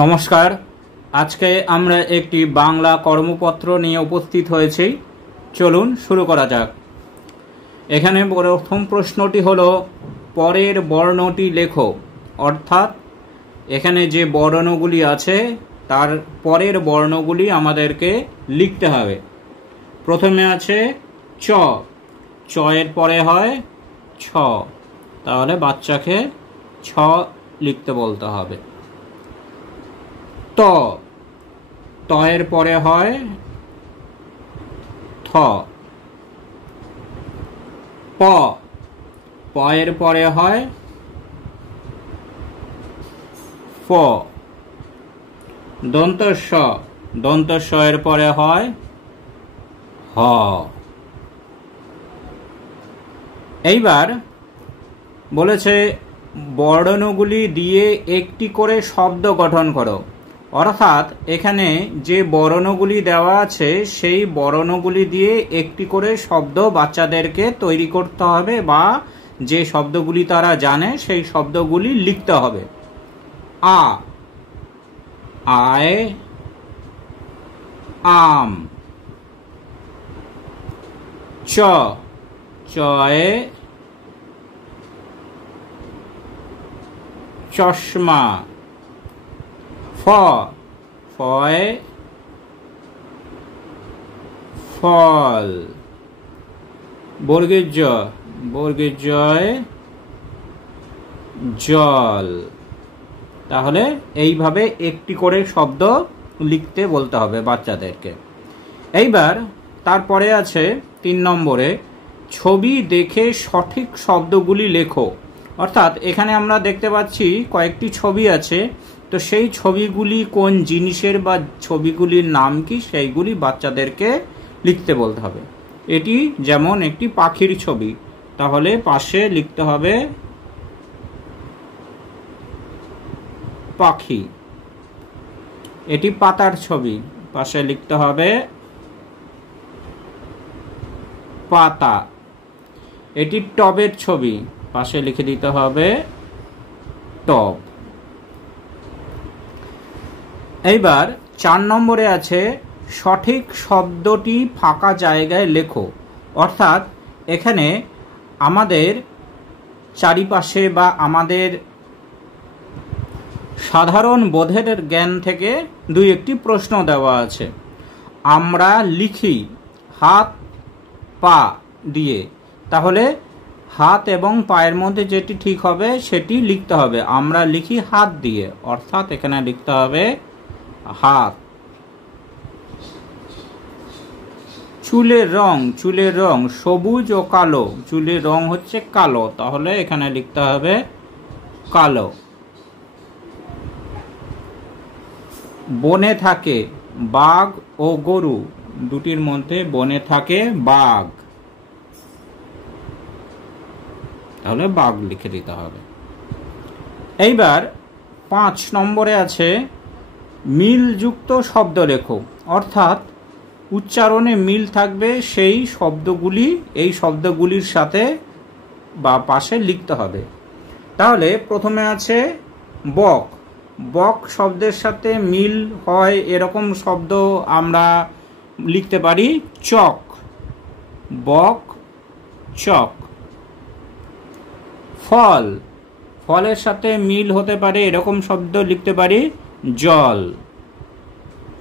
নমস্কার। আজকে আমরা একটি বাংলা কর্মপত্র নিয়ে উপস্থিত হয়েছি। চলুন শুরু করা যাক। এখানে প্রথম প্রশ্নটি হলো পরের বর্ণটি লেখো, অর্থাৎ এখানে যে বর্ণগুলি আছে তার পরের বর্ণগুলি আমাদেরকে লিখতে হবে। প্রথমে আছে চ, চ এর পরে হয় ছ, তাহলে বাচ্চাকে ছ লিখতে বলতে হবে। ত, ত এর পরে হয় থ। প, প এর পরে হয় ফ। দন্ত স, দন্ত স এর পরে হয় হ। এইবার বলেছে বর্ণগুলি দিয়ে একটি করে শব্দ গঠন করো, অর্থাৎ এখানে যে বর্ণগুলি দেওয়া আছে সেই বর্ণগুলি দিয়ে একটি করে শব্দ বাচ্চাদেরকে তৈরি করতে হবে, বা যে শব্দগুলি তারা জানে সেই শব্দগুলি লিখতে হবে। আ, আয়, আম। চ, চয়ে চশমা। ফ, ফয়ে ফল। বর্গের জ, বর্গের জয় জল। তাহলে এইভাবে একটি করে শব্দ লিখতে বলতে হবে বাচ্চাদেরকে। এইবার তারপরে আছে 3 নম্বরে ছবি দেখে সঠিক শব্দগুলি লেখো, অর্থাৎ এখানে আমরা দেখতে পাচ্ছি কয়েকটি ছবি আছে, তো সেই ছবিগুলি কোন জিনিসের বা ছবিগুলির নাম কি সেইগুলি বাচ্চাদেরকে লিখতে বলতে হবে। এটি যেমন একটি পাখির ছবি, তাহলে পাশে লিখতে হবে পাখি। এটি পাতার ছবি, পাশে লিখতে হবে পাতা। এটি টবের ছবি, পাশে লিখে দিতে হবে টব। এইবার 4 নম্বরে আছে সঠিক শব্দটি ফাঁকা জায়গায় লেখো, অর্থাৎ এখানে আমাদের চারিপাশে বা আমাদের সাধারণ বোধের জ্ঞান থেকে 2-1টি প্রশ্ন দেওয়া আছে। আমরা লিখি হাত পা দিয়ে, তাহলে হাত এবং পায়ের মধ্যে যেটি ঠিক হবে সেটি লিখতে হবে। আমরা লিখি হাত দিয়ে, অর্থাৎ এখানে লিখতে হবে হাত। চুলের রং, চুলের রং সবুজ ও কালো, চুলের রং হচ্ছে কালো, তাহলে এখানে লিখতে হবে কালো। বনে থাকে বাঘ ও গরু, দুটির মধ্যে বনে থাকে বাঘ, তাহলে বাঘ লিখে দিতে হবে। এইবার 5 নম্বরে আছে মিলযুক্ত শব্দ লেখো, অর্থাৎ উচ্চারণে মিল থাকবে সেই শব্দগুলি এই শব্দগুলির সাথে বা পাশে লিখতে হবে। তাহলে প্রথমে আছে বক, বক শব্দের সাথে মিল হয় এরকম শব্দ আমরা লিখতে পারি চক, বক চক। ফল, ফলের সাথে মিল হতে পারে এরকম শব্দ লিখতে পারি জল,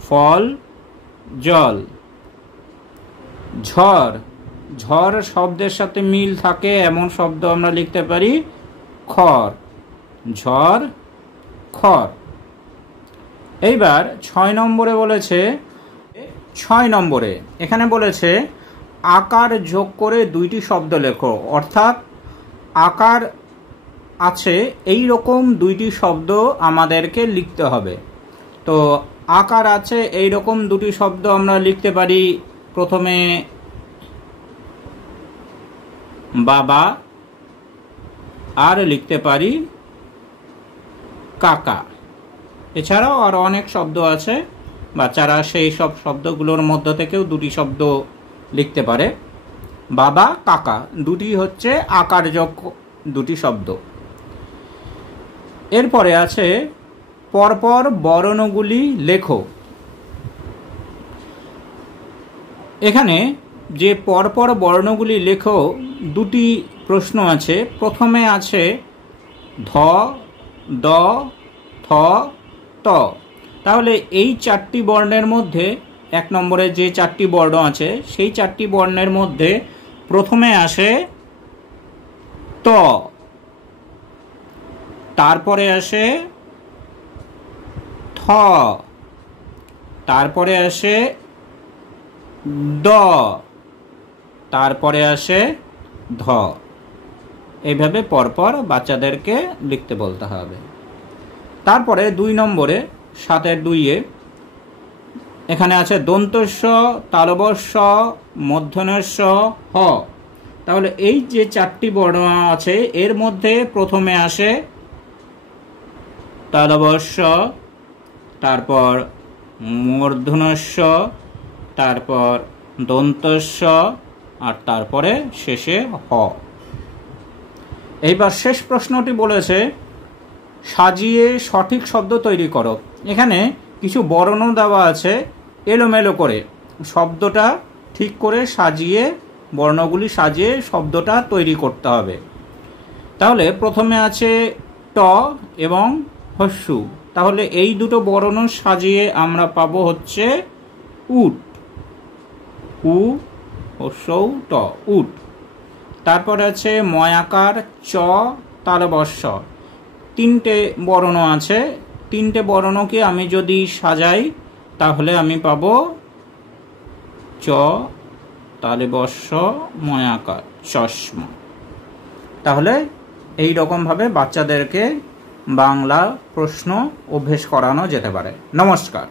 ফল জল। ঝড়, ঝড় শব্দের সাথে মিল থাকে এমন শব্দ আমরা লিখতে পারি খড়, ঝড় খড়। এইবার 6 নম্বরে বলেছে, 6 নম্বরে এখানে বলেছে আকার যোগ করে 2টি শব্দ লেখো, অর্থাৎ আকার আছে এই রকম 2টি শব্দ আমাদেরকে লিখতে হবে। তো আকার আছে এই রকম 2টি শব্দ আমরা লিখতে পারি, প্রথমে বাবা, আর লিখতে পারি কাকা। এছাড়াও আরো অনেক শব্দ আছে, বাচ্চারা সেই সব শব্দগুলোর মধ্য থেকেও 2টি শব্দ লিখতে পারে। বাবা কাকা দুটি হচ্ছে আকারযোগ্য 2টি শব্দ। এরপরে আছে পরপর বর্ণগুলি লেখো। এখানে যে পরপর বর্ণগুলি লেখো দুটি প্রশ্ন আছে। প্রথমে আছে ধ, দ, থ, ত। তাহলে এই চারটি বর্ণের মধ্যে এক নম্বরে যে চারটি বর্ণ আছে সেই চারটি বর্ণের মধ্যে প্রথমে আসে ত, তারপরে আসে থ, তারপরে আসে দ, তারপরে আসে ধ। এইভাবে পরপর বাচ্চাদেরকে লিখতে বলতে হবে। তারপরে 2 নম্বরে 7-এর 2-এ এখানে আছে দন্তস্ব, তালবস্য, মূর্ধন্যস্ব, হ। তাহলে এই যে চারটি বর্ণ আছে এর মধ্যে প্রথমে আসে তালবস্য, তারপর মূর্ধন্যস্ব, তারপর দন্তস্ব, আর তারপরে শেষে হ। এইবার শেষ প্রশ্নটি বলেছে সাজিয়ে সঠিক শব্দ তৈরি করো। এখানে কিছু বর্ণ দেওয়া আছে, এলোমেলো করে শব্দটা ঠিক করে সাজিয়ে, বর্ণগুলি সাজিয়ে শব্দটা তৈরি করতে হবে। তাহলে প্রথমে আছে ট এবং হস্যু। তাহলে এই দুটো বর্ণ সাজিয়ে আমরা পাবো হচ্ছে উট, উ হস্যৌ ট, উট। তারপর আছে ময়াকার চ, তালবস্য। 3টে বর্ণ আছে, 3টে বর্ণকে আমি যদি সাজাই তাহলে আমি পাবো চ, তালবস্য, ময়াকার, চশমা। তাহলে এই রকমভাবে বাচ্চাদেরকে বাংলা প্রশ্ন অভ্যেস করানো যেতে পারে। নমস্কার।